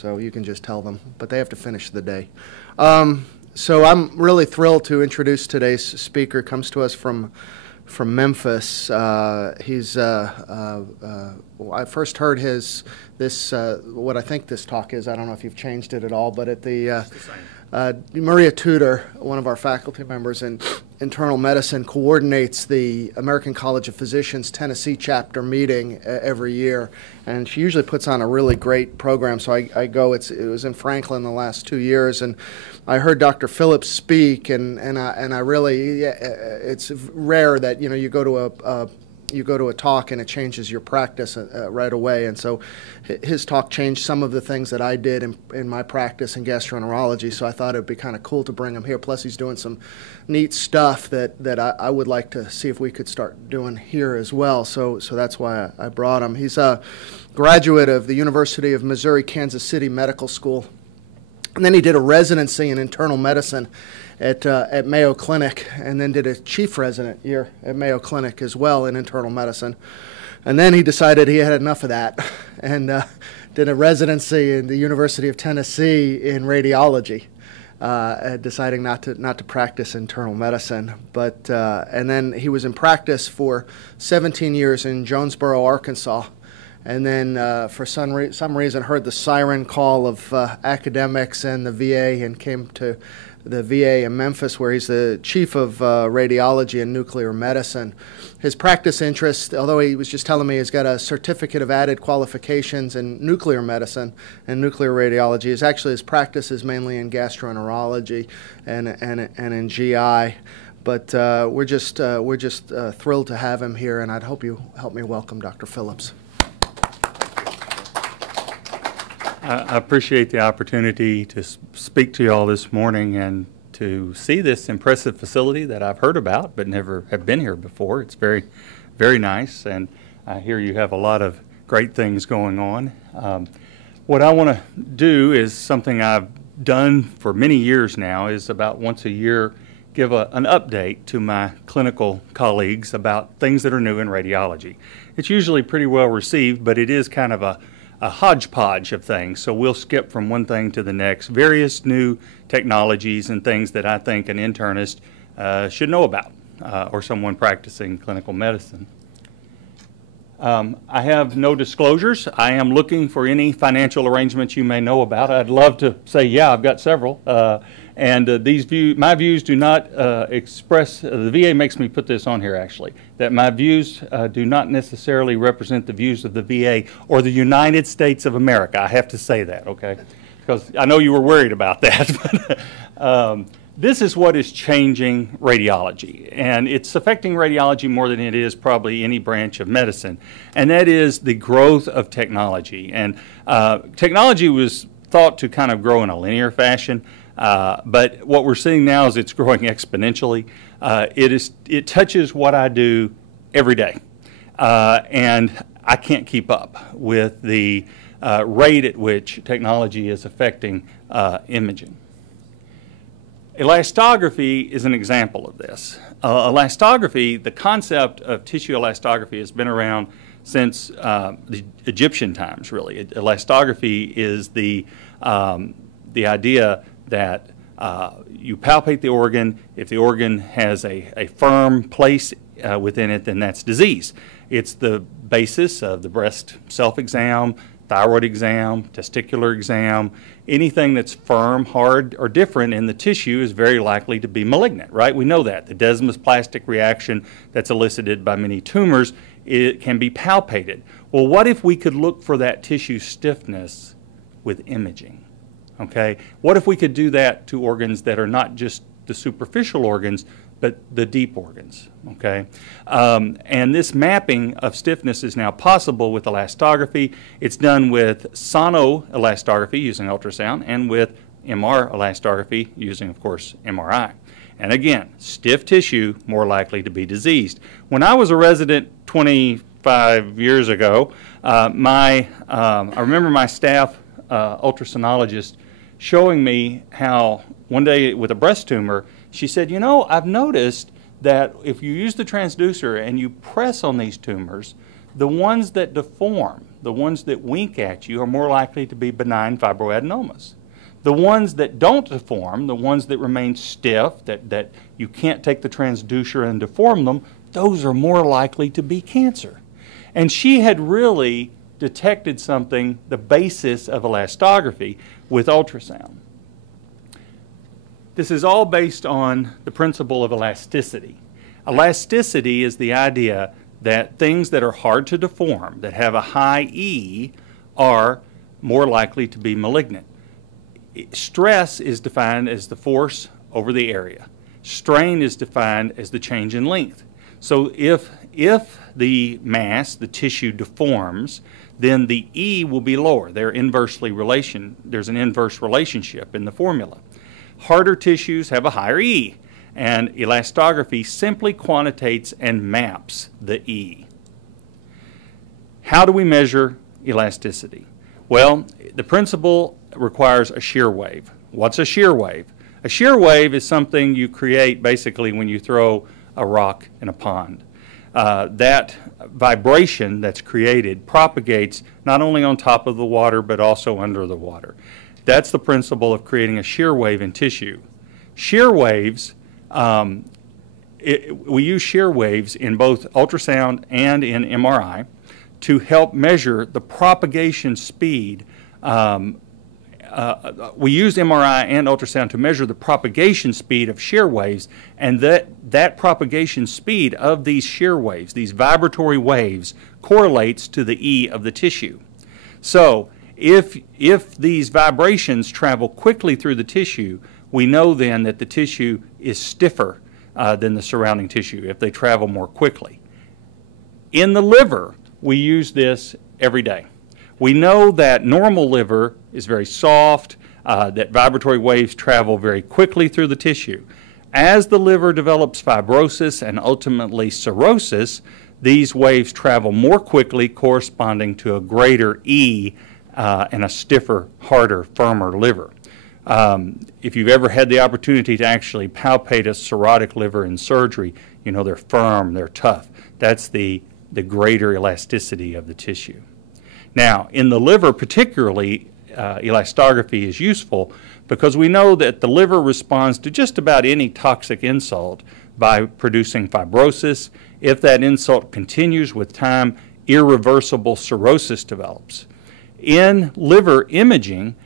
so you can just tell them, but they have to finish the day. So I'm really thrilled to introduce today's speaker. Comes to us from Memphis. I first heard what I think this talk is. I don't know if you've changed it at all, but at the Maria Tudor, one of our faculty members in internal medicine, coordinates the American College of Physicians Tennessee chapter meeting every year, and she usually puts on a really great program. So I go. It was in Franklin the last 2 years, and I heard Dr. Phillips speak, and I really, it's rare that you go to a talk and it changes your practice right away. And so his talk changed some of the things that I did in my practice in gastroenterology, so I thought it would be kind of cool to bring him here. Plus he's doing some neat stuff that I would like to see if we could start doing here as well. So that's why I brought him. He's a graduate of the University of Missouri, Kansas City Medical School. And then he did a residency in internal medicine at Mayo Clinic, and then did a chief resident year at Mayo Clinic as well in internal medicine. And then he decided he had enough of that and did a residency in the University of Tennessee in radiology, deciding not to practice internal medicine. But and then he was in practice for 17 years in Jonesboro, Arkansas. And then for some reason heard the siren call of academics and the VA, and came to the VA in Memphis, where he's the chief of radiology and nuclear medicine. His practice interest, although he was just telling me he's got a certificate of added qualifications in nuclear medicine and nuclear radiology, his practice is mainly in gastroenterology and in GI. But we're just thrilled to have him here, and I'd hope you help me welcome Dr. Phillips. I appreciate the opportunity to speak to you all this morning and to see this impressive facility that I've heard about but never have been here before. It's very, very nice, and I hear you have a lot of great things going on. What I want to do is something I've done for many years now, is about once a year give an update to my clinical colleagues about things that are new in radiology. It's usually pretty well received, but it is kind of a hodgepodge of things, so we'll skip from one thing to the next. Various new technologies and things that I think an internist should know about, or someone practicing clinical medicine. I have no disclosures. I am looking for any financial arrangements you may know about. I'd love to say, yeah, I've got several. My views do not express, the VA makes me put this on here actually, that my views do not necessarily represent the views of the VA or the United States of America. I have to say that, okay? Because I know you were worried about that. But, this is what is changing radiology, and it's affecting radiology more than it is probably any branch of medicine, and that is the growth of technology. And technology was thought to kind of grow in a linear fashion, but what we're seeing now is it's growing exponentially. It touches what I do every day, and I can't keep up with the rate at which technology is affecting imaging. Elastography is an example of this. Elastography, the concept of tissue elastography has been around since the Egyptian times, really. Elastography is the idea that you palpate the organ. If the organ has a firm place within it, then that's disease. It's the basis of the breast self-exam, thyroid exam, testicular exam. Anything that's firm, hard, or different in the tissue is very likely to be malignant, right? We know that. The desmoplastic reaction that's elicited by many tumors, it can be palpated. Well, what if we could look for that tissue stiffness with imaging? Okay? What if we could do that to organs that are not just the superficial organs, but the deep organs, okay? And this mapping of stiffness is now possible with elastography. It's done with sonoelastography using ultrasound and with MR elastography using, of course, MRI. And again, stiff tissue more likely to be diseased. When I was a resident 25 years ago, I remember my staff ultrasonologist showing me how one day with a breast tumor, she said, you know, I've noticed that if you use the transducer and you press on these tumors, the ones that deform, the ones that wink at you, are more likely to be benign fibroadenomas. The ones that don't deform, the ones that remain stiff, that you can't take the transducer and deform them, those are more likely to be cancer. And she had really detected something, the basis of elastography, with ultrasound. This is all based on the principle of elasticity. Elasticity is the idea that things that are hard to deform, that have a high E, are more likely to be malignant. Stress is defined as the force over the area. Strain is defined as the change in length. So if the mass, the tissue, deforms, then the E will be lower. There's an inverse relationship in the formula. Harder tissues have a higher E, and elastography simply quantitates and maps the E. How do we measure elasticity? Well, the principle requires a shear wave. What's a shear wave? A shear wave is something you create basically when you throw a rock in a pond. That vibration that's created propagates not only on top of the water but also under the water. That's the principle of creating a shear wave in tissue. Shear waves, we use shear waves in both ultrasound and in MRI to help measure the propagation speed. We use MRI and ultrasound to measure the propagation speed of shear waves, and that propagation speed of these shear waves, these vibratory waves, correlates to the E of the tissue. So if these vibrations travel quickly through the tissue, we know then that the tissue is stiffer than the surrounding tissue if they travel more quickly. In the liver, we use this every day. We know that normal liver is very soft, that vibratory waves travel very quickly through the tissue. As the liver develops fibrosis and ultimately cirrhosis, these waves travel more quickly, corresponding to a greater E and a stiffer, harder, firmer liver. If you've ever had the opportunity to actually palpate a cirrhotic liver in surgery, you know they're firm, they're tough. That's the greater elasticity of the tissue. Now, in the liver particularly, elastography is useful because we know that the liver responds to just about any toxic insult by producing fibrosis. If that insult continues with time, irreversible cirrhosis develops. In liver imaging,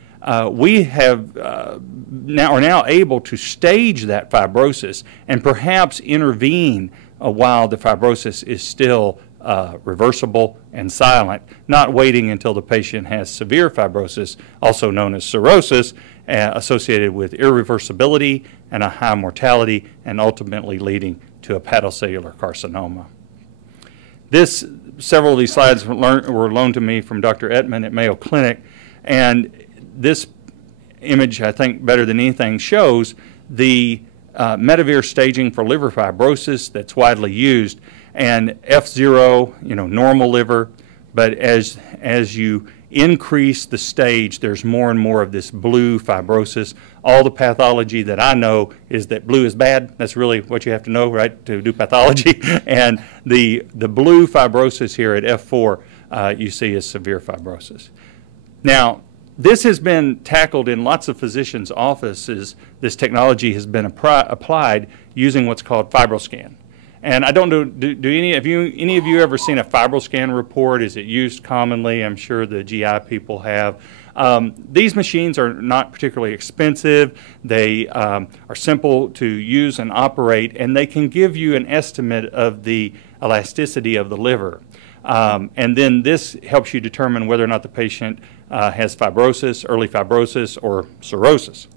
we have are now able to stage that fibrosis and perhaps intervene while the fibrosis is still reversible and silent, not waiting until the patient has severe fibrosis, also known as cirrhosis, associated with irreversibility and a high mortality, and ultimately leading to hepatocellular carcinoma. Several of these slides were loaned to me from Dr. Ettman at Mayo Clinic, and this image, I think better than anything, shows the Medivir staging for liver fibrosis that's widely used, and F0, normal liver, but as you increase the stage, there's more and more of this blue fibrosis. All the pathology that I know is that blue is bad. That's really what you have to know, right, to do pathology. And the blue fibrosis here at F4 you see is severe fibrosis. Now, this has been tackled in lots of physicians' offices. This technology has been applied using what's called FibroScan. And I don't know, do any of you ever seen a FibroScan report? Is it used commonly? I'm sure the GI people have. These machines are not particularly expensive. They are simple to use and operate, and they can give you an estimate of the elasticity of the liver. And then this helps you determine whether or not the patient has fibrosis, early fibrosis, or cirrhosis.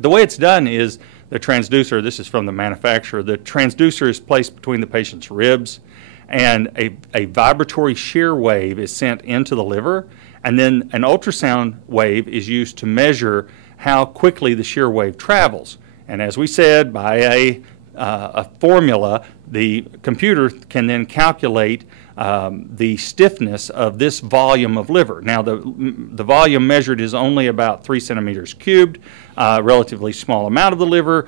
The way it's done is the transducer, this is from the manufacturer, the transducer is placed between the patient's ribs, and a vibratory shear wave is sent into the liver, and then an ultrasound wave is used to measure how quickly the shear wave travels. And as we said, by a formula, the computer can then calculate the stiffness of this volume of liver. Now, the volume measured is only about 3 centimeters cubed, relatively small amount of the liver.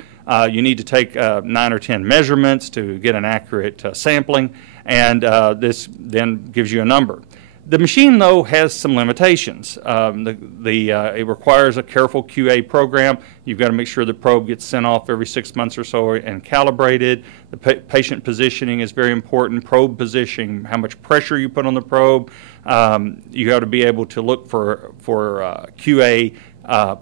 You need to take 9 or 10 measurements to get an accurate sampling, and this then gives you a number. The machine, though, has some limitations. It requires a careful QA program. You've got to make sure the probe gets sent off every 6 months or so and calibrated. The patient positioning is very important. Probe positioning, how much pressure you put on the probe. You got to be able to look for QA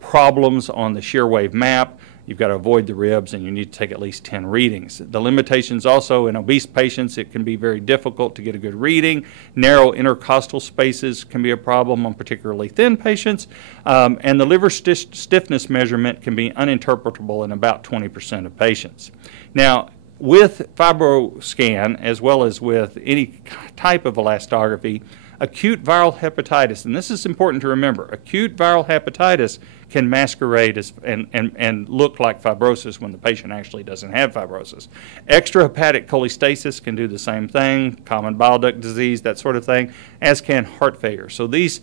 problems on the shear wave map. You've got to avoid the ribs, and you need to take at least 10 readings. The limitations also, in obese patients, it can be very difficult to get a good reading. Narrow intercostal spaces can be a problem on particularly thin patients. And the liver stiffness measurement can be uninterpretable in about 20% of patients. Now, with FibroScan, as well as with any type of elastography, acute viral hepatitis, and this is important to remember, acute viral hepatitis can masquerade as and look like fibrosis when the patient actually doesn't have fibrosis. Extrahepatic cholestasis can do the same thing, common bile duct disease, that sort of thing, as can heart failure. So these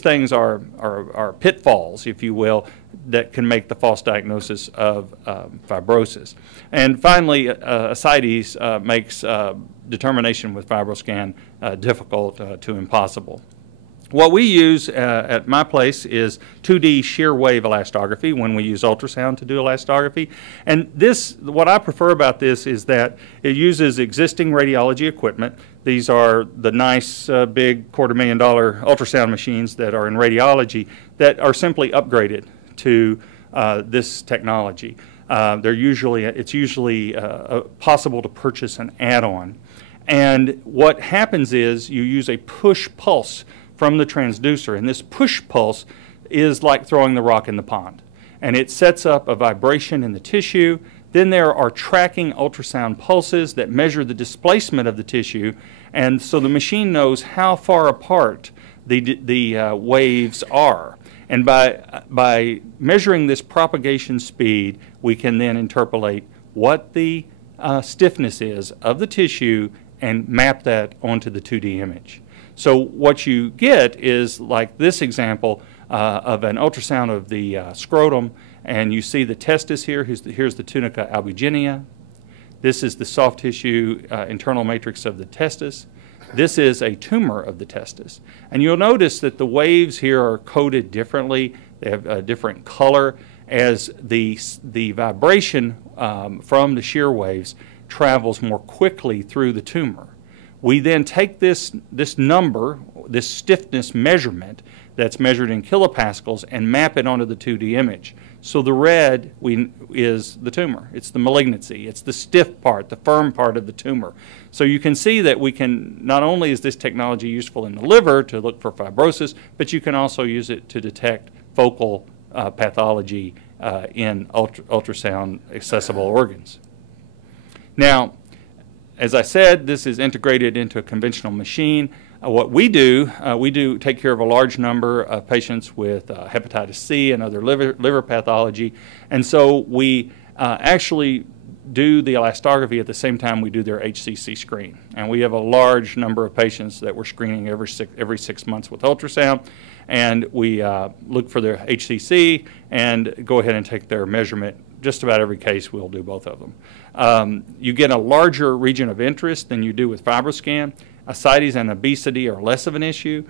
things are pitfalls, if you will, that can make the false diagnosis of fibrosis. And finally, ascites makes determination with FibroScan difficult to impossible. What we use at my place is 2D shear wave elastography when we use ultrasound to do elastography. And what I prefer about this is that it uses existing radiology equipment. These are the nice big $250,000 ultrasound machines that are in radiology that are simply upgraded to this technology. It's usually possible to purchase an add-on. And what happens is you use a push pulse from the transducer, and this push pulse is like throwing the rock in the pond. And it sets up a vibration in the tissue. Then there are tracking ultrasound pulses that measure the displacement of the tissue, and so the machine knows how far apart the waves are. And by measuring this propagation speed, we can then interpolate what the stiffness is of the tissue and map that onto the 2D image. So what you get is like this example of an ultrasound of the scrotum, and you see the testis here. Here's the tunica albuginea. This is the soft tissue internal matrix of the testis. This is a tumor of the testis. And you'll notice that the waves here are coded differently. They have a different color as the vibration from the shear waves travels more quickly through the tumor. We then take this number, this stiffness measurement that's measured in kilopascals, and map it onto the 2D image. So the red is the tumor. It's the malignancy. It's the stiff part, the firm part of the tumor. So you can see that we can, not only is this technology useful in the liver to look for fibrosis, but you can also use it to detect focal pathology in ultrasound accessible organs. Now, as I said, this is integrated into a conventional machine. What we do take care of a large number of patients with hepatitis C and other liver pathology, and so we actually do the elastography at the same time we do their HCC screen. And we have a large number of patients that we're screening every 6 months with ultrasound, and we look for their HCC and go ahead and take their measurement. Just about every case we'll do both of them. You get a larger region of interest than you do with FibroScan. Ascites and obesity are less of an issue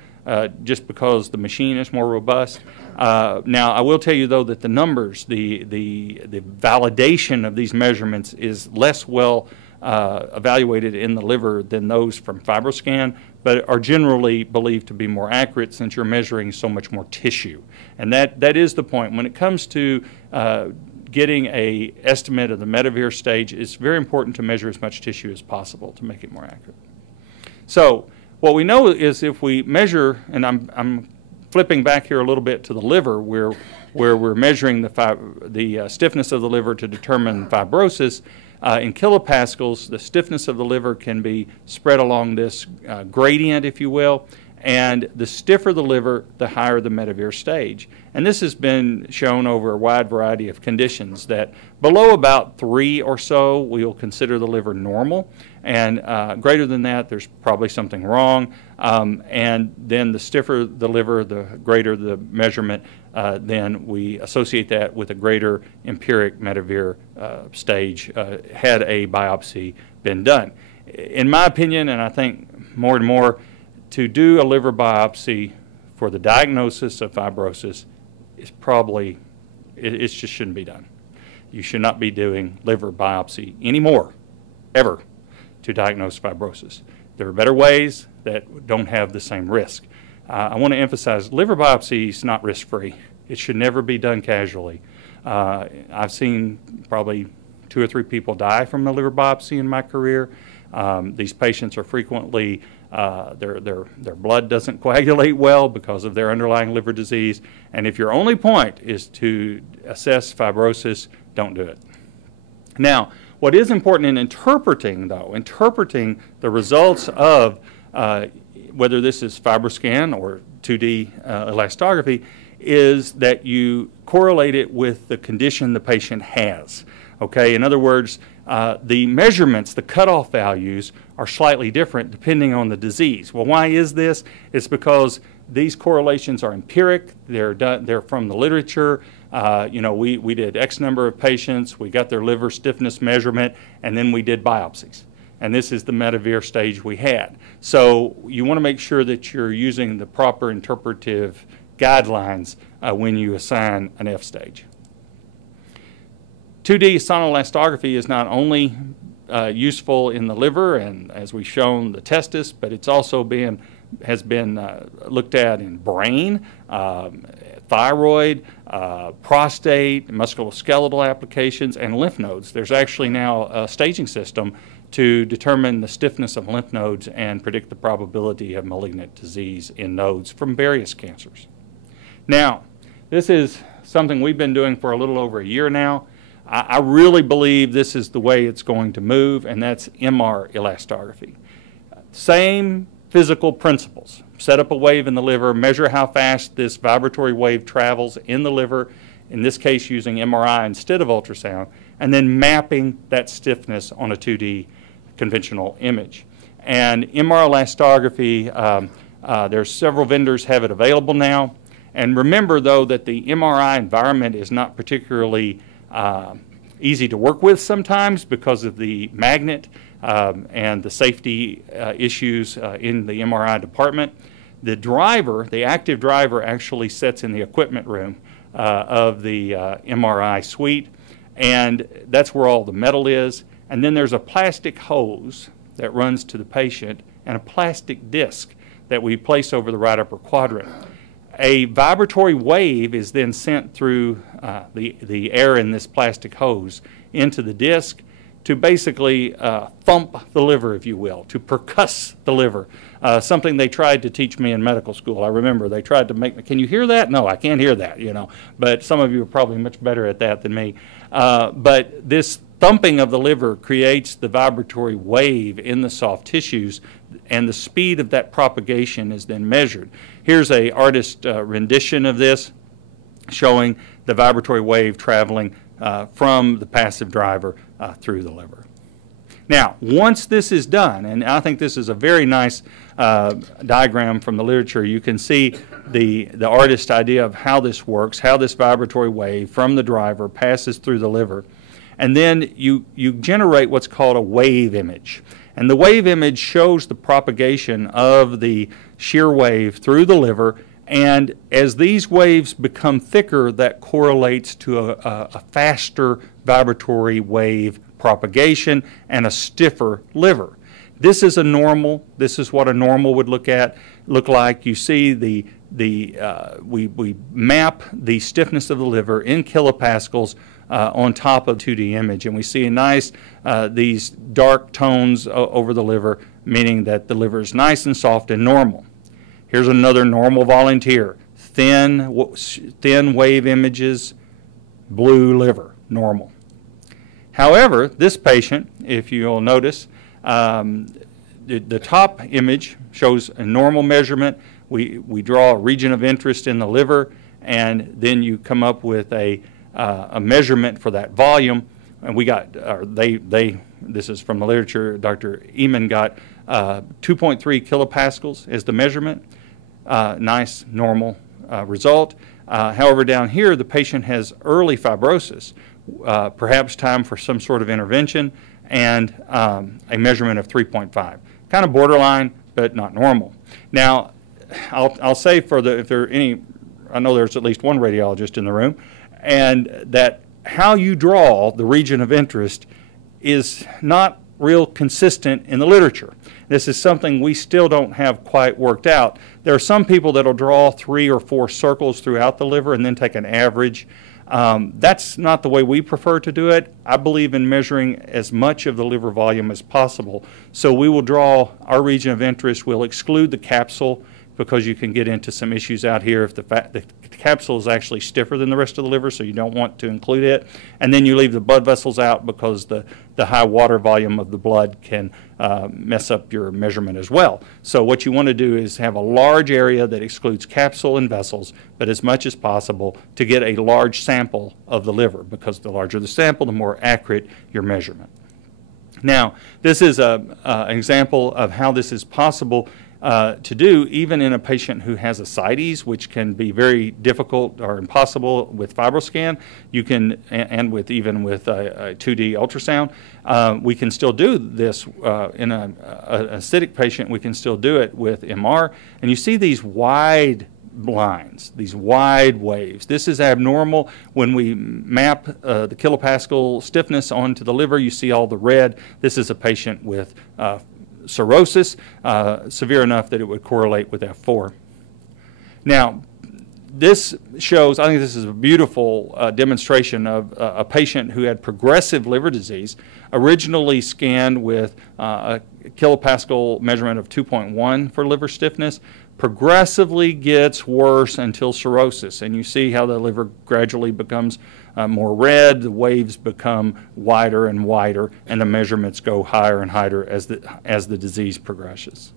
just because the machine is more robust. Now, I will tell you, though, that the numbers, the validation of these measurements is less well evaluated in the liver than those from FibroScan, but are generally believed to be more accurate since you're measuring so much more tissue. And that is the point. When it comes to getting an estimate of the METAVIR stage, it's very important to measure as much tissue as possible to make it more accurate. So what we know is if we measure, and I'm flipping back here a little bit to the liver, where we're measuring the stiffness of the liver to determine fibrosis, in kilopascals, the stiffness of the liver can be spread along this gradient, if you will. And the stiffer the liver, the higher the METAVIR stage. And this has been shown over a wide variety of conditions that below about 3 or so, we'll consider the liver normal. And greater than that, there's probably something wrong. And then the stiffer the liver, the greater the measurement, then we associate that with a greater empiric METAVIR stage had a biopsy been done. In my opinion, and I think more and more, to do a liver biopsy for the diagnosis of fibrosis is probably, it just shouldn't be done. You should not be doing liver biopsy anymore, ever, to diagnose fibrosis. There are better ways that don't have the same risk. I want to emphasize liver biopsy is not risk-free. It should never be done casually. I've seen probably 2 or 3 people die from a liver biopsy in my career. These patients are frequently, their blood doesn't coagulate well because of their underlying liver disease. And if your only point is to assess fibrosis, don't do it. Now, what is important in interpreting, though, interpreting the results of whether this is FibroScan or 2D elastography, is that you correlate it with the condition the patient has. Okay, in other words, the measurements, the cutoff values, are slightly different depending on the disease. Well, why is this? It's because these correlations are empiric. They're from the literature. You know, we did X number of patients. We got their liver stiffness measurement, and then we did biopsies. And this is the METAVIR stage we had. So you want to make sure that you're using the proper interpretive guidelines when you assign an F stage. 2D sonelastography is not only useful in the liver and, as we've shown, the testis, but it's also has been looked at in brain, thyroid, prostate, musculoskeletal applications, and lymph nodes. There's actually now a staging system to determine the stiffness of lymph nodes and predict the probability of malignant disease in nodes from various cancers. Now, this is something we've been doing for a little over a year now. I really believe this is the way it's going to move, and that's MR elastography. Same physical principles. Set up a wave in the liver, measure how fast this vibratory wave travels in the liver, in this case using MRI instead of ultrasound, and then mapping that stiffness on a 2D conventional image. And MR elastography, there's several vendors have it available now. And remember, though, that the MRI environment is not particularly easy to work with sometimes because of the magnet and the safety issues in the MRI department. The driver, the active driver, actually sits in the equipment room of the MRI suite, and that's where all the metal is. And then there's a plastic hose that runs to the patient and a plastic disc that we place over the right upper quadrant. A vibratory wave is then sent through the air in this plastic hose into the disc to basically thump the liver, if you will, to percuss the liver. Something they tried to teach me in medical school. I remember they tried to make me, can you hear that? No, I can't hear that, you know. But some of you are probably much better at that than me. But this thumping of the liver creates the vibratory wave in the soft tissues, and the speed of that propagation is then measured. Here's an artist rendition of this showing the vibratory wave traveling from the passive driver through the liver. Now, once this is done, and I think this is a very nice diagram from the literature, you can see the artist's idea of how this works, how this vibratory wave from the driver passes through the liver. And then you generate what's called a wave image. And the wave image shows the propagation of the shear wave through the liver, and as these waves become thicker, that correlates to a faster vibratory wave propagation and a stiffer liver. This is a normal. This is what a normal would look like. You see we map the stiffness of the liver in kilopascals on top of 2D image, and we see a nice these dark tones over the liver, meaning that the liver is nice and soft and normal. Here's another normal volunteer. Thin wave images, blue liver, normal. However, this patient, if you'll notice, the top image shows a normal measurement. We draw a region of interest in the liver, and then you come up with a measurement for that volume. And we got, this is from the literature, Dr. Eman got 2.3 kilopascals as the measurement. Nice, normal result. However, down here, the patient has early fibrosis, perhaps time for some sort of intervention, and a measurement of 3.5. Kind of borderline, but not normal. Now, I'll say for the, if there are any, I know there's at least one radiologist in the room, and that how you draw the region of interest is not real consistent in the literature. This is something we still don't have quite worked out. There are some people that will draw 3 or 4 circles throughout the liver and then take an average. That's not the way we prefer to do it. I believe in measuring as much of the liver volume as possible. So we will draw our region of interest. We'll exclude the capsule because you can get into some issues out here if the capsule is actually stiffer than the rest of the liver, so you don't want to include it. And then you leave the blood vessels out because the high water volume of the blood can mess up your measurement as well. So what you want to do is have a large area that excludes capsule and vessels, but as much as possible to get a large sample of the liver, because the larger the sample, the more accurate your measurement. Now, this is an example of how this is possible to do even in a patient who has ascites, which can be very difficult or impossible with FibroScan. You can, and with even with a 2D ultrasound, we can still do this in an acidic patient. We can still do it with MR, and you see these wide lines, these wide waves. This is abnormal. When we map the kilopascal stiffness onto the liver, you see all the red. This is a patient with cirrhosis, severe enough that it would correlate with F4. Now, this shows, I think this is a beautiful demonstration of a patient who had progressive liver disease, originally scanned with a kilopascal measurement of 2.1 for liver stiffness, progressively gets worse until cirrhosis. And you see how the liver gradually becomes more red, the waves become wider and wider, and the measurements go higher and higher as the disease progresses.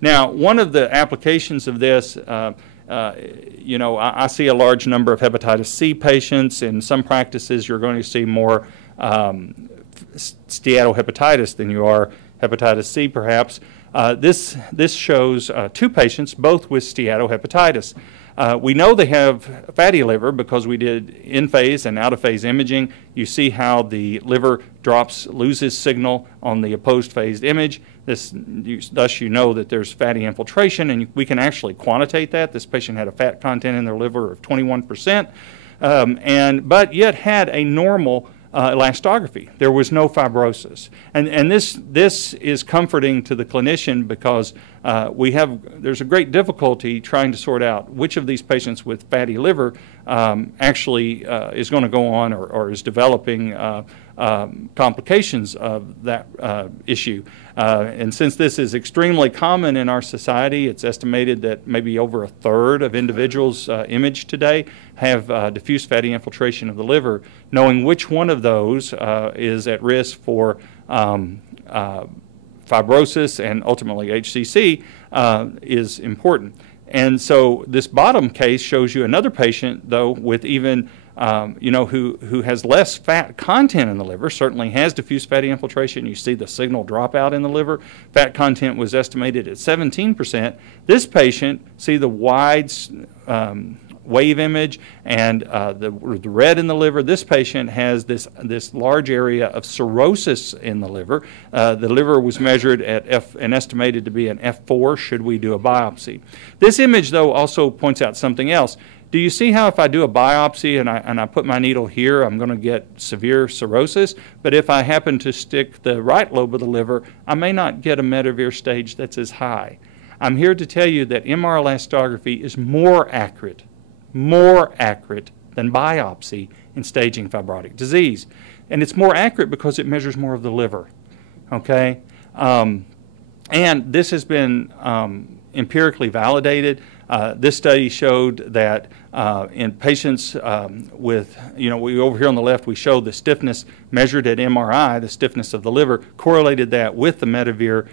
Now, one of the applications of this, you know, I see a large number of hepatitis C patients. In some practices, you're going to see more steatohepatitis than you are hepatitis C, perhaps. This shows 2 patients, both with steatohepatitis. We know they have fatty liver because we did in-phase and out-of-phase imaging. You see how the liver loses signal on the opposed phased image. Thus you know that there's fatty infiltration, and we can actually quantitate that. This patient had a fat content in their liver of 21%, but yet had a normal elastography. There was no fibrosis. And this is comforting to the clinician because there's a great difficulty trying to sort out which of these patients with fatty liver actually is going to go on or is developing complications of that issue. And since this is extremely common in our society, it's estimated that maybe over 1/3 of individuals imaged today have diffuse fatty infiltration of the liver. Knowing which one of those is at risk for fibrosis and ultimately HCC is important. And so this bottom case shows you another patient, though, with even you know, who has less fat content in the liver, certainly has diffuse fatty infiltration. You see the signal drop out in the liver. Fat content was estimated at 17%. This patient, see the wide wave image and the red in the liver. This patient has this large area of cirrhosis in the liver. The liver was measured at and estimated to be an F4 should we do a biopsy. This image, though, also points out something else. Do you see how if I do a biopsy and I put my needle here, I'm going to get severe cirrhosis? But if I happen to stick the right lobe of the liver, I may not get a METAVIR stage that's as high. I'm here to tell you that MR elastography is more accurate than biopsy in staging fibrotic disease. And it's more accurate because it measures more of the liver, okay? And this has been empirically validated. This study showed that in patients with, you know, over here on the left, we showed the stiffness measured at MRI, the stiffness of the liver, correlated that with the METAVIR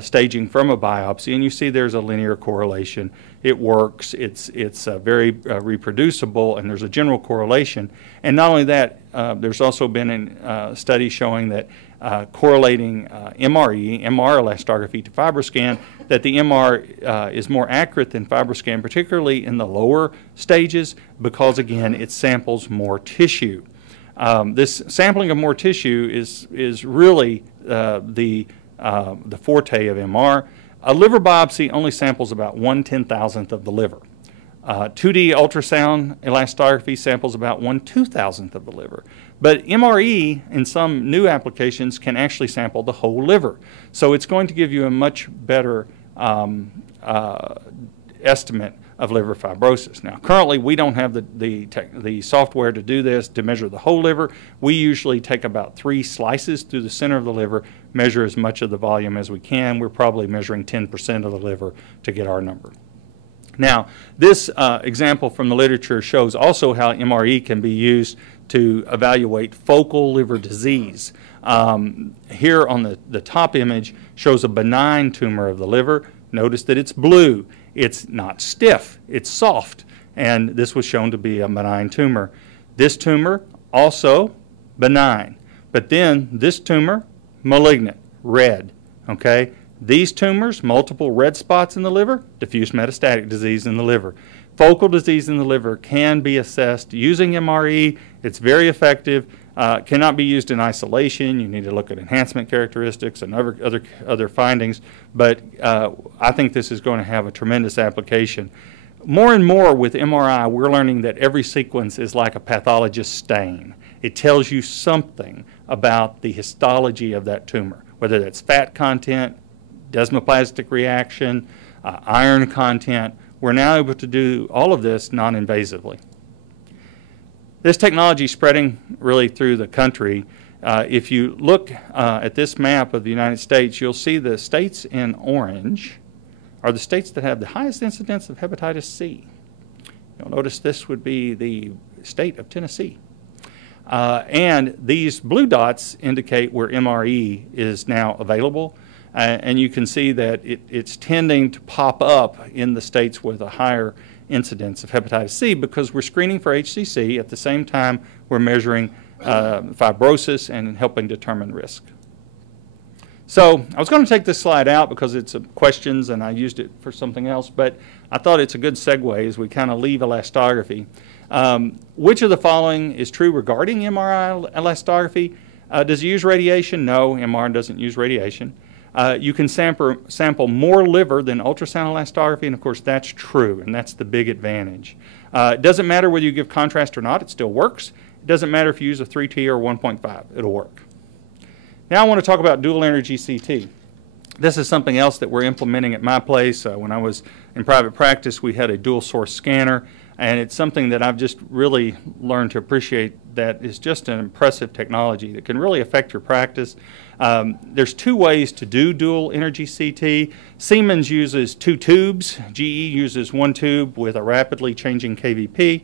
staging from a biopsy, and you see there's a linear correlation. It works, it's very reproducible, and there's a general correlation. And not only that, there's also been a study showing that correlating MR elastography to FibroScan, that the MR is more accurate than FibroScan, particularly in the lower stages, because again, it samples more tissue. This sampling of more tissue is really the forte of MR. A liver biopsy only samples about 1/10,000th of the liver. 2D ultrasound elastography samples about 1/2000th of the liver. But MRE, in some new applications, can actually sample the whole liver. So it's going to give you a much better estimate of liver fibrosis. Now, currently, we don't have the software to do this, to measure the whole liver. We usually take about 3 slices through the center of the liver, measure as much of the volume as we can. We're probably measuring 10% of the liver to get our number. Now, this example from the literature shows also how MRE can be used to evaluate focal liver disease. Here on the top image shows a benign tumor of the liver. Notice that it's blue. It's not stiff, it's soft, and this was shown to be a benign tumor. This tumor, also benign, but then this tumor, malignant, red, okay? These tumors, multiple red spots in the liver, diffuse metastatic disease in the liver. Focal disease in the liver can be assessed using MRE. It's very effective. Cannot be used in isolation. You need to look at enhancement characteristics and other findings. But I think this is going to have a tremendous application. More and more with MRI, we're learning that every sequence is like a pathologist's stain. It tells you something about the histology of that tumor, whether that's fat content, desmoplastic reaction, iron content. We're now able to do all of this non-invasively. This technology is spreading really through the country. If you look at this map of the United States, you'll see the states in orange are the states that have the highest incidence of hepatitis C. You'll notice this would be the state of Tennessee. And these blue dots indicate where MRE is now available. And you can see that it's tending to pop up in the states with a higher incidence of hepatitis C because we're screening for HCC at the same time we're measuring fibrosis and helping determine risk. So I was going to take this slide out because it's questions and I used it for something else, but I thought it's a good segue as we kind of leave elastography. Which of the following is true regarding MRI elastography? Does it use radiation? No, MR doesn't use radiation. You can sample more liver than ultrasound elastography, and of course that's true, and that's the big advantage. It doesn't matter whether you give contrast or not, it still works. It doesn't matter if you use a 3T or 1.5, it'll work. Now I want to talk about dual energy CT. This is something else that we're implementing at my place. When I was in private practice, we had a dual source scanner, and it's something that I've just really learned to appreciate, that is just an impressive technology that can really affect your practice. There's 2 ways to do dual energy CT. Siemens uses 2 tubes. GE uses 1 tube with a rapidly changing KVP.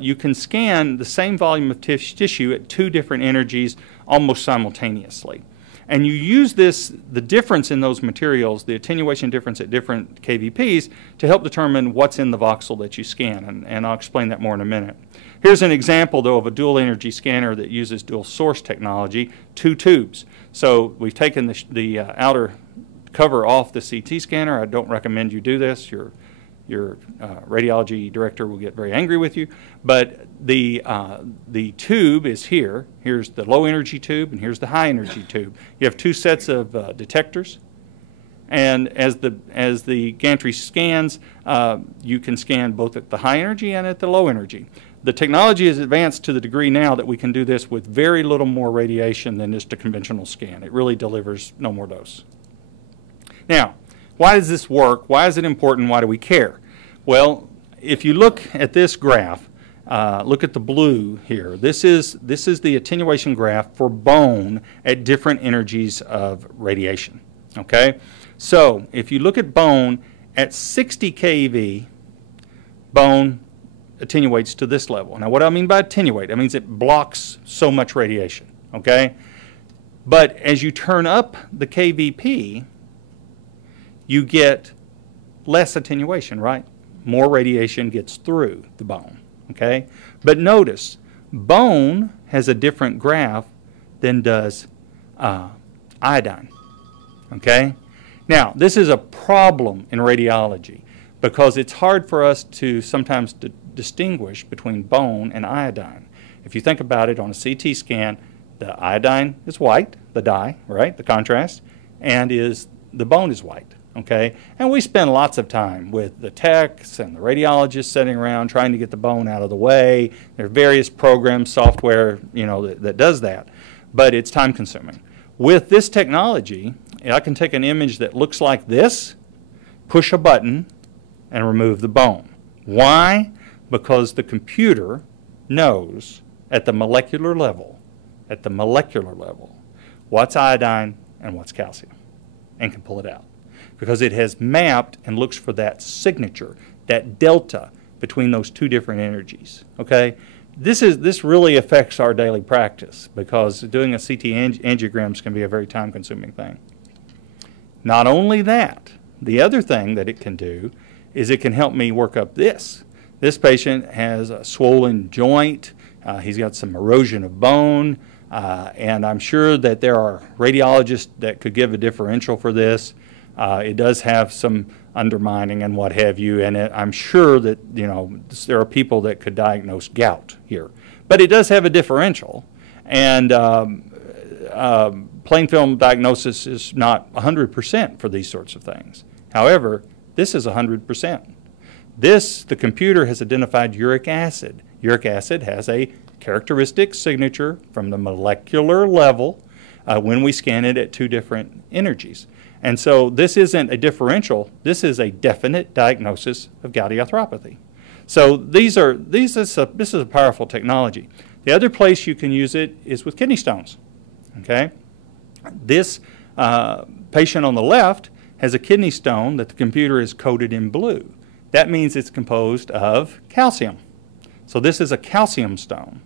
You can scan the same volume of tissue at 2 different energies almost simultaneously. And you use the difference in those materials, the attenuation difference at different KVPs, to help determine what's in the voxel that you scan, and I'll explain that more in a minute. Here's an example, though, of a dual energy scanner that uses dual source technology, 2 tubes. So we've taken the outer cover off the CT scanner. I don't recommend you do this. Your radiology director will get very angry with you. But the tube is here. Here's the low energy tube, and here's the high energy tube. You have 2 sets of detectors. And as the gantry scans, you can scan both at the high energy and at the low energy. The technology has advanced to the degree now that we can do this with very little more radiation than just a conventional scan. It really delivers no more dose. Now, why does this work? Why is it important? Why do we care? Well, if you look at this graph, look at the blue here. This is the attenuation graph for bone at different energies of radiation. Okay? So if you look at bone at 60 keV, bone attenuates to this level. Now, what do I mean by attenuate? That means it blocks so much radiation. Okay? But as you turn up the KVP, you get less attenuation, right? More radiation gets through the bone, okay? But notice, bone has a different graph than does iodine, okay? Now, this is a problem in radiology because it's hard for us to sometimes distinguish between bone and iodine. If you think about it on a CT scan, the iodine is white, the dye, right, the contrast, and is the bone is white. Okay, and we spend lots of time with the techs and the radiologists sitting around trying to get the bone out of the way. There are various programs, software, that does that, but it's time consuming. With this technology, I can take an image that looks like this, push a button, and remove the bone. Why? Because the computer knows at the molecular level, what's iodine and what's calcium, and can pull it out. Because it has mapped and looks for that signature, that delta between those two different energies. Okay, this really affects our daily practice because doing a CT angiograms can be a very time-consuming thing. Not only that, the other thing that it can do is it can help me work up this. This patient has a swollen joint. He's got some erosion of bone, and I'm sure that there are radiologists that could give a differential for this. It does have some undermining and what have you, and I'm sure that there are people that could diagnose gout here. But it does have a differential, and plain film diagnosis is not 100% for these sorts of things. However, this is 100%. The computer has identified uric acid. Uric acid has a characteristic signature from the molecular level when we scan it at two different energies. And so this isn't a differential, this is a definite diagnosis of gouty arthropathy. So this is a powerful technology. The other place you can use it is with kidney stones. Okay? This patient on the left has a kidney stone that the computer is coded in blue. That means it's composed of calcium. So this is a calcium stone.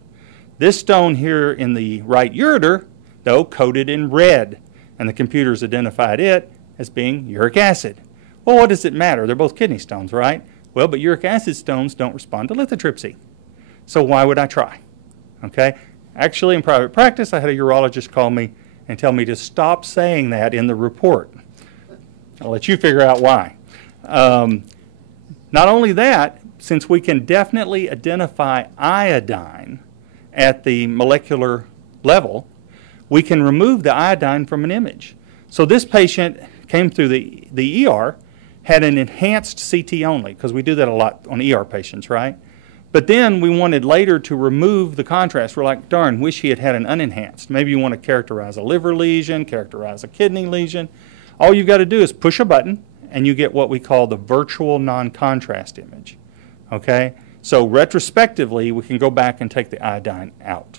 This stone here in the right ureter, though, coded in red, and the computer's identified it as being uric acid. Well, what does it matter? They're both kidney stones, right? Well, but uric acid stones don't respond to lithotripsy. So why would I try? Okay? Actually, in private practice, I had a urologist call me and tell me to stop saying that in the report. I'll let you figure out why. Not only that, since we can definitely identify iodine at the molecular level, we can remove the iodine from an image. So this patient came through the ER, had an enhanced CT only, because we do that a lot on ER patients, right? But then we wanted later to remove the contrast. We're like, darn, wish he had had an unenhanced. Maybe you want to characterize a liver lesion, characterize a kidney lesion. All you've got to do is push a button, and you get what we call the virtual non-contrast image. Okay? So retrospectively, we can go back and take the iodine out.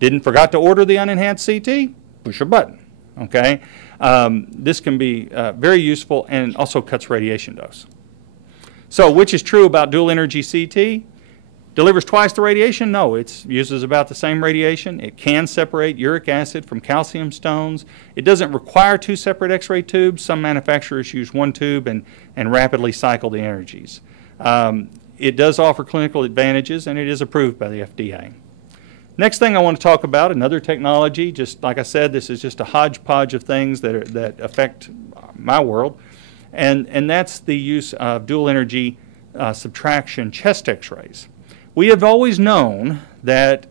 Forgot to order the unenhanced CT? Push a button. Okay? This can be very useful and also cuts radiation dose. So which is true about dual energy CT? Delivers twice the radiation? No, it uses about the same radiation. It can separate uric acid from calcium stones. It doesn't require two separate X-ray tubes. Some manufacturers use one tube and rapidly cycle the energies. It does offer clinical advantages, and it is approved by the FDA. Next thing I want to talk about, another technology. Just like I said, this is just a hodgepodge of things that affect my world, and that's the use of dual energy subtraction chest X-rays. We have always known that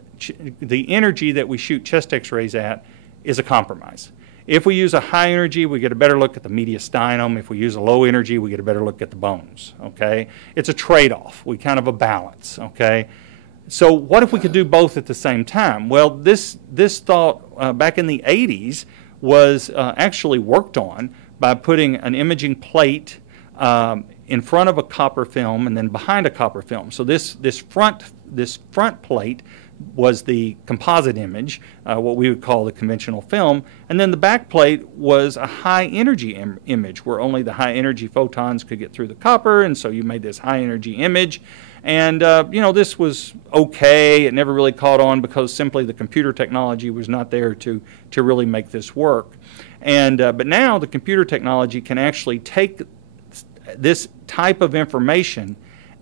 the energy that we shoot chest X-rays at is a compromise. If we use a high energy, we get a better look at the mediastinum. If we use a low energy, we get a better look at the bones. Okay, it's a trade-off. We kind of a balance. Okay. So what if we could do both at the same time? Well, this thought back in the 80s was actually worked on by putting an imaging plate in front of a copper film and then behind a copper film. So this front plate was the composite image, what we would call the conventional film, and then the back plate was a high energy image where only the high energy photons could get through the copper, and so you made this high energy image. And this was okay. It never really caught on because simply the computer technology was not there to really make this work. And but now the computer technology can actually take this type of information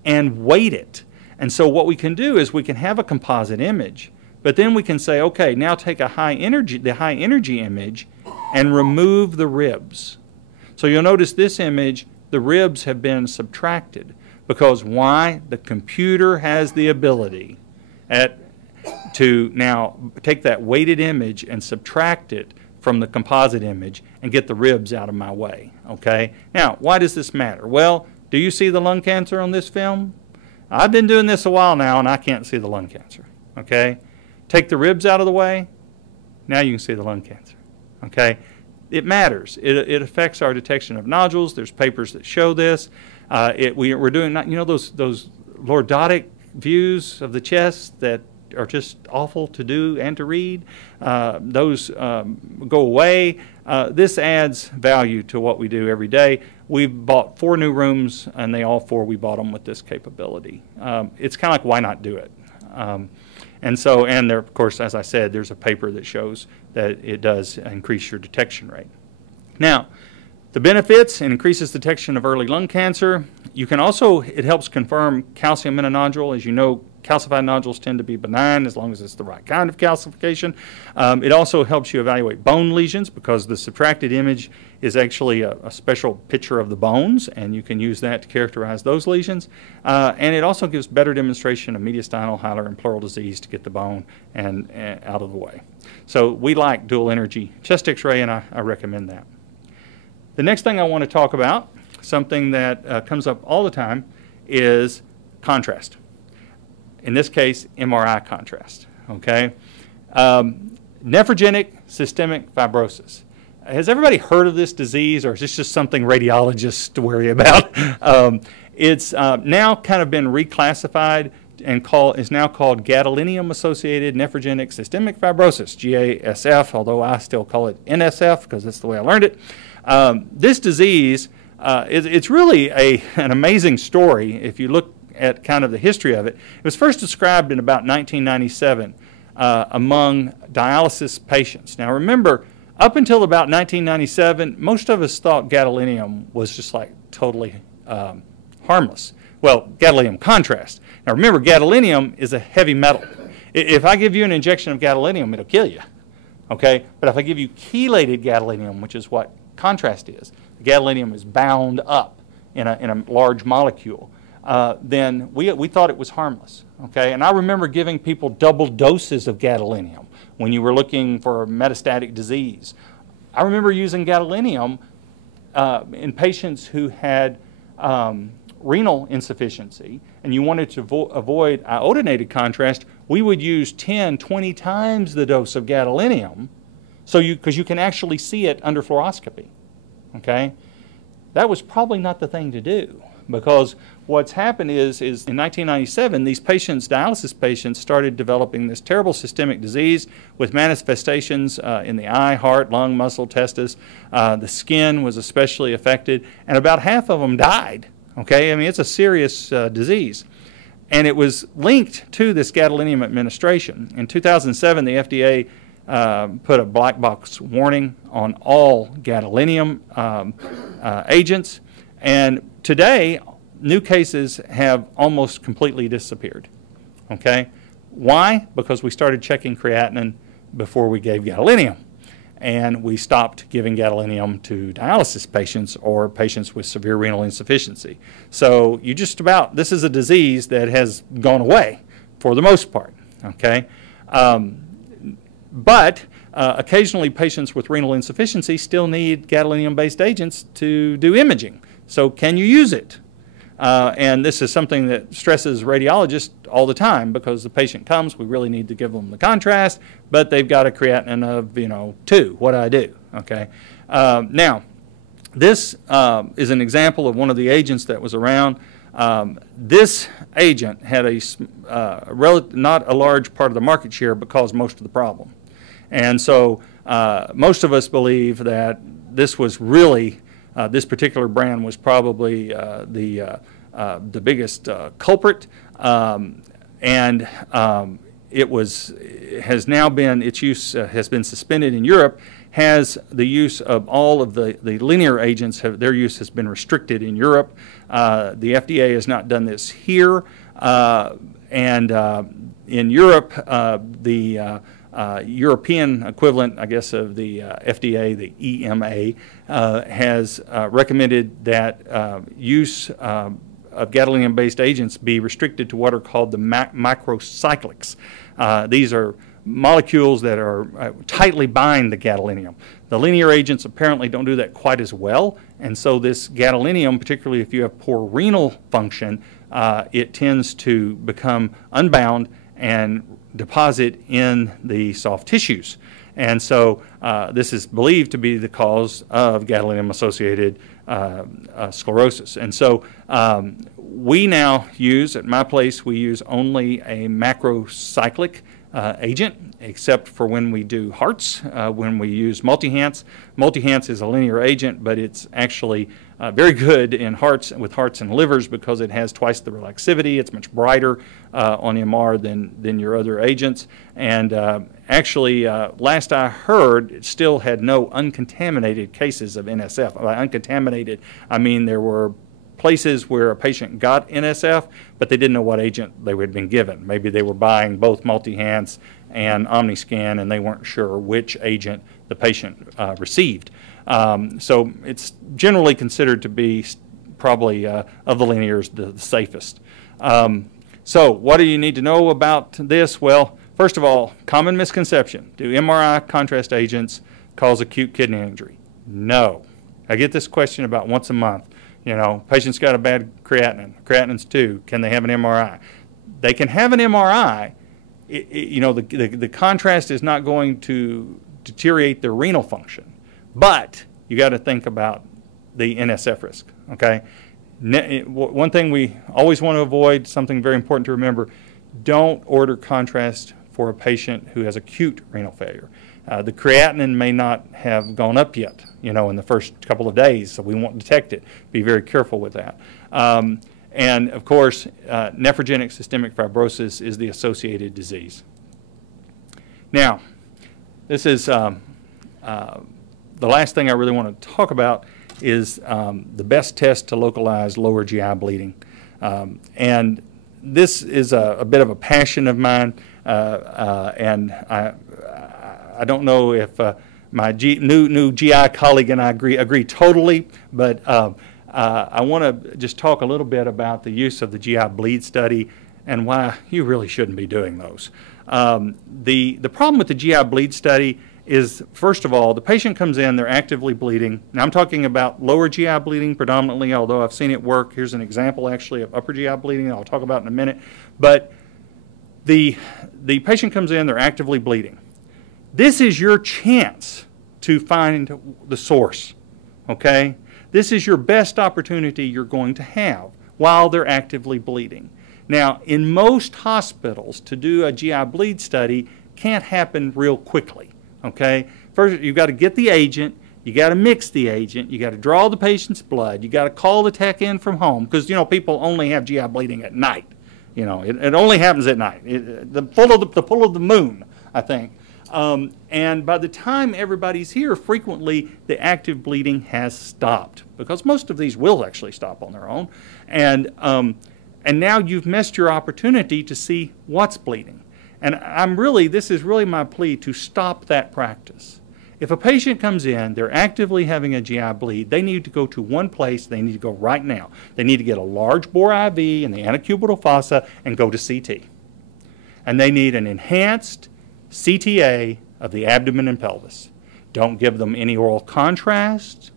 and weight it. And so what we can do is we can have a composite image, but then we can say, okay, now take the high energy image and remove the ribs. So you'll notice this image, the ribs have been subtracted. Because why? The computer has the ability to now take that weighted image and subtract it from the composite image and get the ribs out of my way, okay? Now, why does this matter? Well, do you see the lung cancer on this film? I've been doing this a while now, and I can't see the lung cancer, okay? Take the ribs out of the way, now you can see the lung cancer, okay? It matters. It affects our detection of nodules. There's papers that show this. We're doing, those lordotic views of the chest that are just awful to do and to read. Those go away. This adds value to what we do every day. We've bought 4 new rooms, and all 4 we bought them with this capability. It's kind of like, why not do it? And there, of course, as I said, there's a paper that shows that it does increase your detection rate. Now, the benefits: it increases detection of early lung cancer. It helps confirm calcium in a nodule. As you know, calcified nodules tend to be benign as long as it's the right kind of calcification. It also helps you evaluate bone lesions because the subtracted image is actually a special picture of the bones, and you can use that to characterize those lesions. And it also gives better demonstration of mediastinal, hilar, and pleural disease to get the bone and out of the way. So we like dual energy chest X-ray, and I recommend that. The next thing I want to talk about, something that comes up all the time, is contrast. In this case, MRI contrast, okay? Nephrogenic systemic fibrosis. Has everybody heard of this disease, or is this just something radiologists worry about? It's now kind of been reclassified and is now called gadolinium-associated nephrogenic systemic fibrosis, GASF, although I still call it NSF because that's the way I learned it. This disease, it's really an amazing story if you look at kind of the history of it. It was first described in about 1997 among dialysis patients. Now remember, up until about 1997, most of us thought gadolinium was just like totally harmless. Well, gadolinium contrast. Now remember, gadolinium is a heavy metal. If I give you an injection of gadolinium, it'll kill you, okay? But if I give you chelated gadolinium, which is what contrast is, the gadolinium is bound up in a large molecule, then we thought it was harmless, okay? And I remember giving people double doses of gadolinium when you were looking for metastatic disease. I remember using gadolinium in patients who had renal insufficiency, and you wanted to avoid iodinated contrast. We would use 10, 20 times the dose of gadolinium, because you can actually see it under fluoroscopy, okay? That was probably not the thing to do, because what's happened is in 1997, these patients, dialysis patients, started developing this terrible systemic disease with manifestations in the eye, heart, lung, muscle, testis. The skin was especially affected, and about half of them died, okay? I mean, it's a serious disease. And it was linked to this gadolinium administration. In 2007, the FDA put a black box warning on all gadolinium agents, and today new cases have almost completely disappeared, okay? Why? Because we started checking creatinine before we gave gadolinium, and we stopped giving gadolinium to dialysis patients or patients with severe renal insufficiency. So this is a disease that has gone away for the most part, okay? But occasionally patients with renal insufficiency still need gadolinium-based agents to do imaging. So can you use it? And this is something that stresses radiologists all the time, because the patient comes, we really need to give them the contrast, but they've got a creatinine of 2. What do I do? Okay. Now, this is an example of one of the agents that was around. This agent had not a large part of the market share, but caused most of the problem. And so most of us believe that this was really, this particular brand was probably the biggest culprit, and its use has been suspended in Europe. Has the use of all of the linear agents, their use has been restricted in Europe. The FDA has not done this here, and in Europe, the European equivalent, I guess, of the FDA, the EMA, has recommended that use of gadolinium-based agents be restricted to what are called the macrocyclics. These are molecules that are tightly bind the gadolinium. The linear agents apparently don't do that quite as well, and so this gadolinium, particularly if you have poor renal function, it tends to become unbound and deposit in the soft tissues. And so this is believed to be the cause of gadolinium-associated sclerosis. And so we now use, at my place, we use only a macrocyclic agent, except for when we do hearts, when we use Multihance. Multihance is a linear agent, but it's actually very good in hearts, with hearts and livers, because it has twice the relaxivity. It's much brighter on MR than your other agents. And actually, last I heard, it still had no uncontaminated cases of NSF. By uncontaminated, I mean there were places where a patient got NSF, but they didn't know what agent they had been given. Maybe they were buying both Multihance and OmniScan, and they weren't sure which agent the patient received. So it's generally considered to be probably of the linears the safest. So what do you need to know about this? Well, first of all, common misconception. Do MRI contrast agents cause acute kidney injury? No. I get this question about once a month. You know, patient's got a bad creatinine. Creatinine's 2. Can they have an MRI? They can have an MRI. You know, the contrast is not going to deteriorate their renal function. But you got to think about the NSF risk, okay? One thing we always want to avoid, something very important to remember, don't order contrast for a patient who has acute renal failure. The creatinine may not have gone up yet, you know, in the first couple of days, so we won't detect it. Be very careful with that. And of course, nephrogenic systemic fibrosis is the associated disease. Now, this is the last thing I really want to talk about is the best test to localize lower GI bleeding. And this is a bit of a passion of mine, and I don't know if my new GI colleague and I agree totally, but I want to just talk a little bit about the use of the GI bleed study and why you really shouldn't be doing those. The problem with the GI bleed study is, first of all, the patient comes in, they're actively bleeding. Now I'm talking about lower GI bleeding predominantly, although I've seen it work. Here's an example actually of upper GI bleeding that I'll talk about in a minute. But the patient comes in, they're actively bleeding. This is your chance to find the source, okay? This is your best opportunity you're going to have while they're actively bleeding. Now, in most hospitals, to do a GI bleed study can't happen real quickly, okay? First, you've got to get the agent, you got to mix the agent, you got to draw the patient's blood, you got to call the tech in from home, because, you know, people only have GI bleeding at night. You know, it only happens at night, the full of the moon, I think. And by the time everybody's here, frequently the active bleeding has stopped, because most of these will actually stop on their own. And now you've missed your opportunity to see what's bleeding. And this is really my plea to stop that practice. If a patient comes in, they're actively having a GI bleed, they need to go to one place, they need to go right now. They need to get a large bore IV in the antecubital fossa and go to CT. And they need an enhanced CTA of the abdomen and pelvis. Don't give them any oral contrast,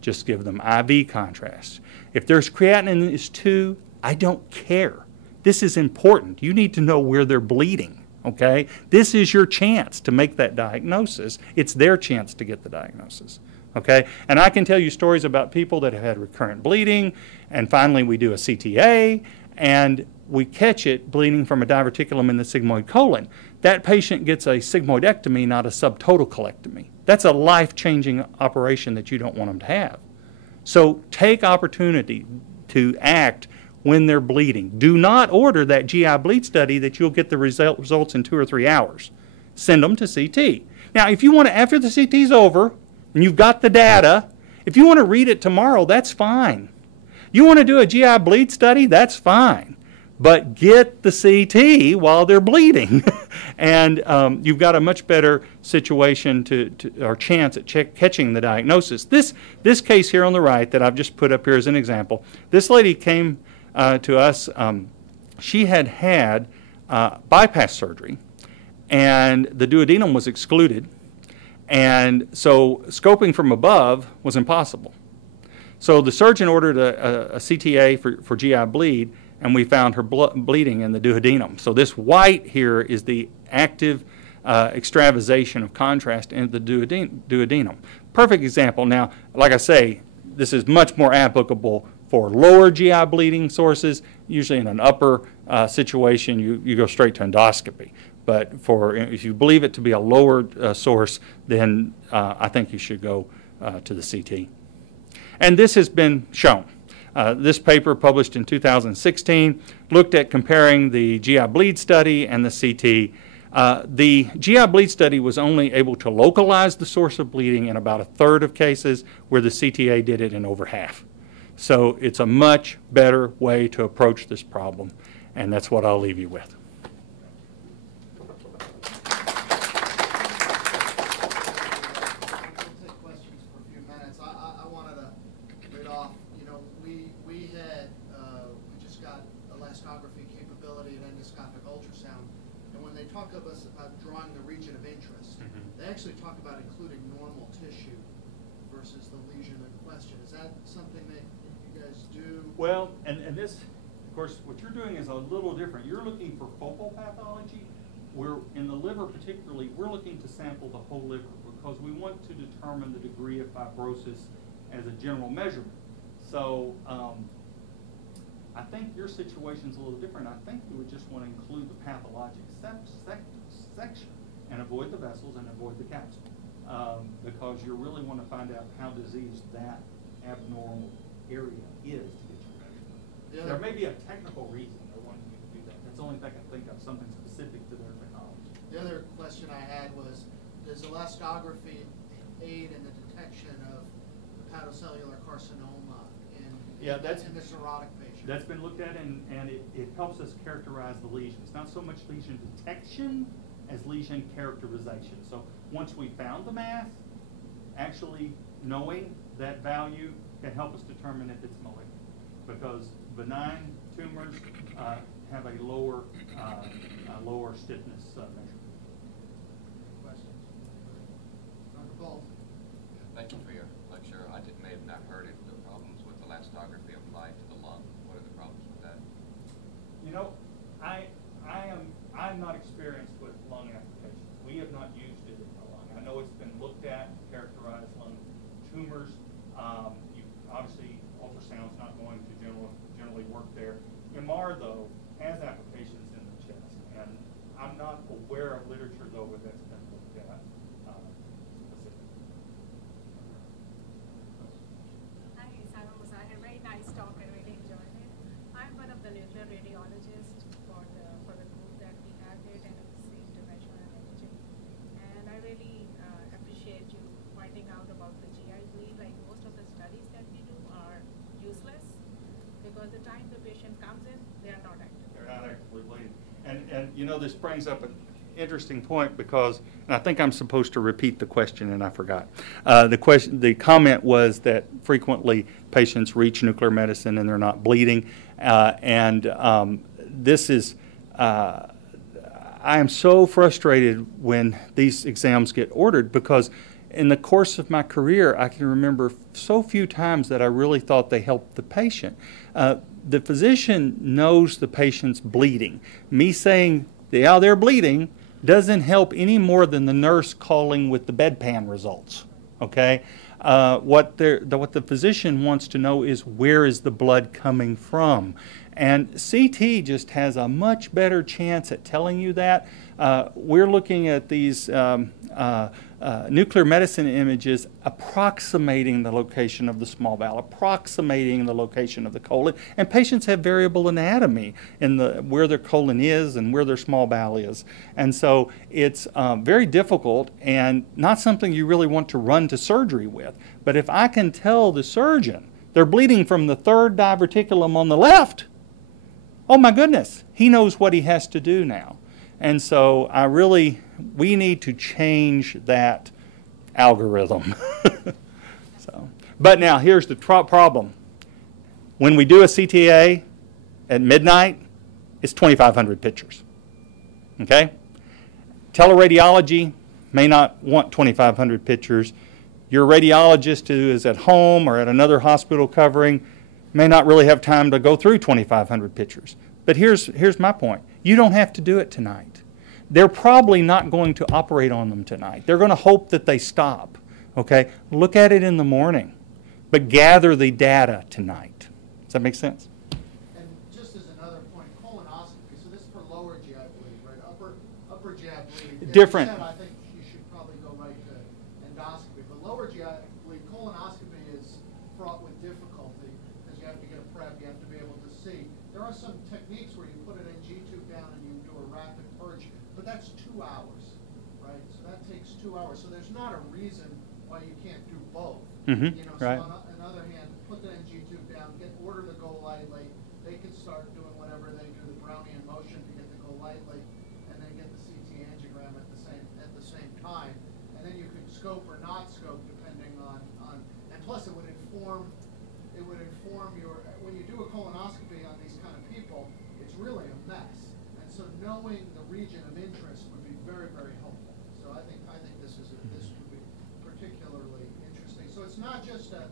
just give them IV contrast. If there's creatinine is 2, I don't care. This is important. You need to know where they're bleeding, okay? This is your chance to make that diagnosis. It's their chance to get the diagnosis, okay? And I can tell you stories about people that have had recurrent bleeding, and finally we do a CTA, and we catch it bleeding from a diverticulum in the sigmoid colon. That patient gets a sigmoidectomy, not a subtotal colectomy. That's a life-changing operation that you don't want them to have. So take opportunity to act when they're bleeding. Do not order that GI bleed study that you'll get the results in 2 or 3 hours. Send them to CT. Now, if you want to, after the CT's over and you've got the data, if you want to read it tomorrow, that's fine. You want to do a GI bleed study, that's fine. But get the CT while they're bleeding. And you've got a much better situation or chance at catching the diagnosis. This case here on the right that I've just put up here as an example, this lady came to us. She had had bypass surgery, and the duodenum was excluded. And so scoping from above was impossible. So the surgeon ordered a CTA for GI bleed, and we found her bleeding in the duodenum. So this white here is the active extravasation of contrast in the duodenum. Perfect example. Now, like I say, this is much more applicable for lower GI bleeding sources. Usually in an upper situation, you go straight to endoscopy. But if you believe it to be a lower source, then I think you should go to the CT. And this has been shown. This paper, published in 2016, looked at comparing the GI bleed study and the CT. The GI bleed study was only able to localize the source of bleeding in about a third of cases, where the CTA did it in over half. So it's a much better way to approach this problem, and that's what I'll leave you with. Talk to us about drawing the region of interest. They actually talk about including normal tissue versus the lesion in question. Is that something that you guys do? Well, and this, of course, what you're doing is a little different. You're looking for focal pathology. We're, in the liver particularly, we're looking to sample the whole liver because we want to determine the degree of fibrosis as a general measurement. So I think your situation's a little different. I think you would just want to include the pathologic section and avoid the vessels and avoid the capsule because you really want to find out how diseased that abnormal area is to get your measurement. There may be a technical reason they're wanting you to do that. That's the only thing I can think of, something specific to their technology. The other question I had was, does elastography aid in the detection of hepatocellular carcinoma in the cirrhotic patient? That's been looked at, and it helps us characterize the lesion. It's not so much lesion detection as lesion characterization. So once we found the mass, actually knowing that value can help us determine if it's malignant, because benign tumors have a lower stiffness measurement. Questions? Dr. Paul? Thank you for your lecture. I may have not heard it. The problems with elastography applied to the lung. What are the problems with that? You know, I'm not experienced with lung applications. We have not used it in the lung. I know it's been looked at to characterize lung tumors. Obviously, ultrasound's not going to generally work there. MR, though, has applications in the chest, and I'm not aware of literature, though, where that's been looked at specifically. Hi, Simon Musahir. Very nice talk. I really enjoyed it. I'm one of the nuclear radiologists for the group that we have here, NMC Intervention and Imaging. And I really appreciate you finding out about the GI bleed. Like most of the studies that we do are useless because the time the patient comes in, they are not active. They're not actively bleeding. And you know, this brings up an interesting point because, and I think I'm supposed to repeat the question and I forgot. The comment was that frequently patients reach nuclear medicine and they're not bleeding. This is, I am so frustrated when these exams get ordered because in the course of my career, I can remember so few times that I really thought they helped the patient. The physician knows the patient's bleeding. Me saying, yeah, they're bleeding doesn't help any more than the nurse calling with the bedpan results, okay? What the physician wants to know is where is the blood coming from? And CT just has a much better chance at telling you that. We're looking at these nuclear medicine images approximating the location of the small bowel, approximating the location of the colon, and patients have variable anatomy in where their colon is and where their small bowel is. And so it's very difficult and not something you really want to run to surgery with. But if I can tell the surgeon they're bleeding from the third diverticulum on the left, oh my goodness, he knows what he has to do now. And so we need to change that algorithm. But now here's the problem. When we do a CTA at midnight, it's 2,500 pictures. Okay? Teleradiology may not want 2,500 pictures. Your radiologist who is at home or at another hospital covering may not really have time to go through 2,500 pictures. But here's my point. You don't have to do it tonight. They're probably not going to operate on them tonight. They're going to hope that they stop. Okay? Look at it in the morning, but gather the data tonight. Does that make sense? And just as another point, colonoscopy, so this is for lower GI bleed, right? Upper GI bleed. Different. I think you should probably go right to endoscopy. But lower GI bleed, colonoscopy is fraught with difficulty because you have to get a prep, you have to be able to see. There are some techniques where you put an NG tube down and you do a rapid purge, but that's 2 hours, right? So that takes 2 hours. So there's not a reason why you can't do both. Mm-hmm. You know, right. So on the other hand, put the NG tube down, order the go light late. They can start doing whatever they do, the Brownian motion to get the go light late, and then get the CT angiogram at the same time. And then you could scope or not scope depending on and plus it would inform your, when you do a colonoscopy on these kind of people, it's really a mess. And so knowing the region of interest would be very, very helpful. So I think this would be particularly interesting. So it's not just a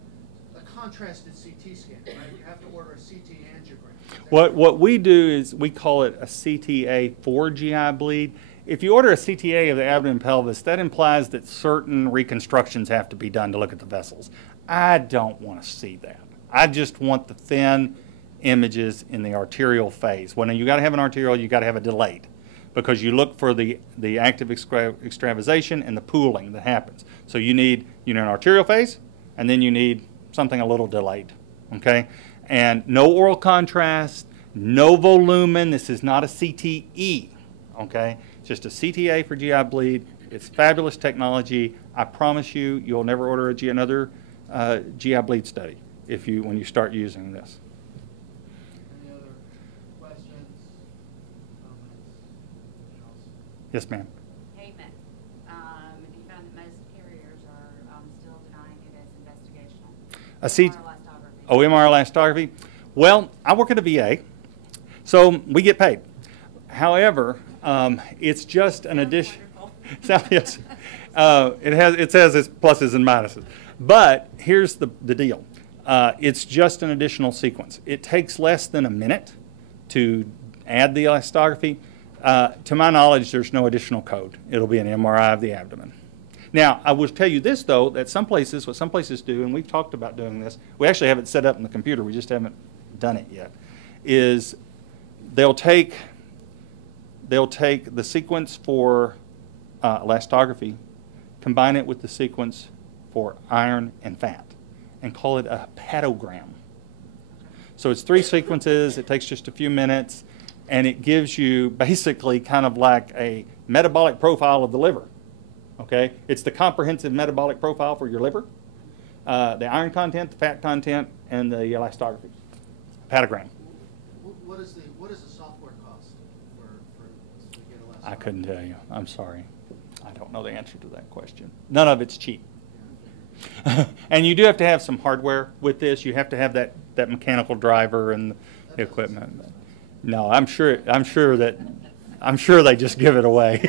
contrasted CT scan, right? You have to order a CT angiogram. What we do is we call it a CTA for GI bleed. If you order a CTA of the abdomen and pelvis, that implies that certain reconstructions have to be done to look at the vessels. I don't want to see that. I just want the thin images in the arterial phase. When you got to have an arterial, you got to have a delayed, because you look for the active extravasation and the pooling that happens. So you need an arterial phase, and then you need something a little delayed, okay? And no oral contrast, no volumen. This is not a CTE, okay? It's just a CTA for GI bleed. It's fabulous technology. I promise you, you'll never order another GI bleed study when you start using this. Any other questions, comments? Yes, ma'am. Payment. You found that most carriers are still denying it as investigational. MR elastography. Well, I work at a VA, so we get paid. However, it's just an addition. So, yes, it says its pluses and minuses. But here's the deal. It's just an additional sequence. It takes less than a minute to add the elastography. To my knowledge, there's no additional code. It'll be an MRI of the abdomen. Now, I will tell you this, though, that what some places do, and we've talked about doing this, we actually have it set up in the computer, we just haven't done it yet, is they'll take the sequence for elastography, combine it with the sequence for iron and fat, and call it a hepatogram. So it's 3 sequences, it takes just a few minutes, and it gives you basically kind of like a metabolic profile of the liver. Okay, it's the comprehensive metabolic profile for your liver, the iron content, the fat content, and the elastography. Hepatogram. What is the software cost to get elastography? I couldn't tell you. I'm sorry. I don't know the answer to that question. None of it's cheap. And you do have to have some hardware with this. You have to have that mechanical driver and the equipment. No, I'm sure they just give it away.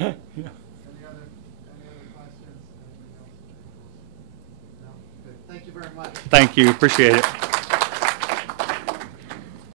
Any other questions? No? Good. Thank you very much. Thank you. Appreciate it.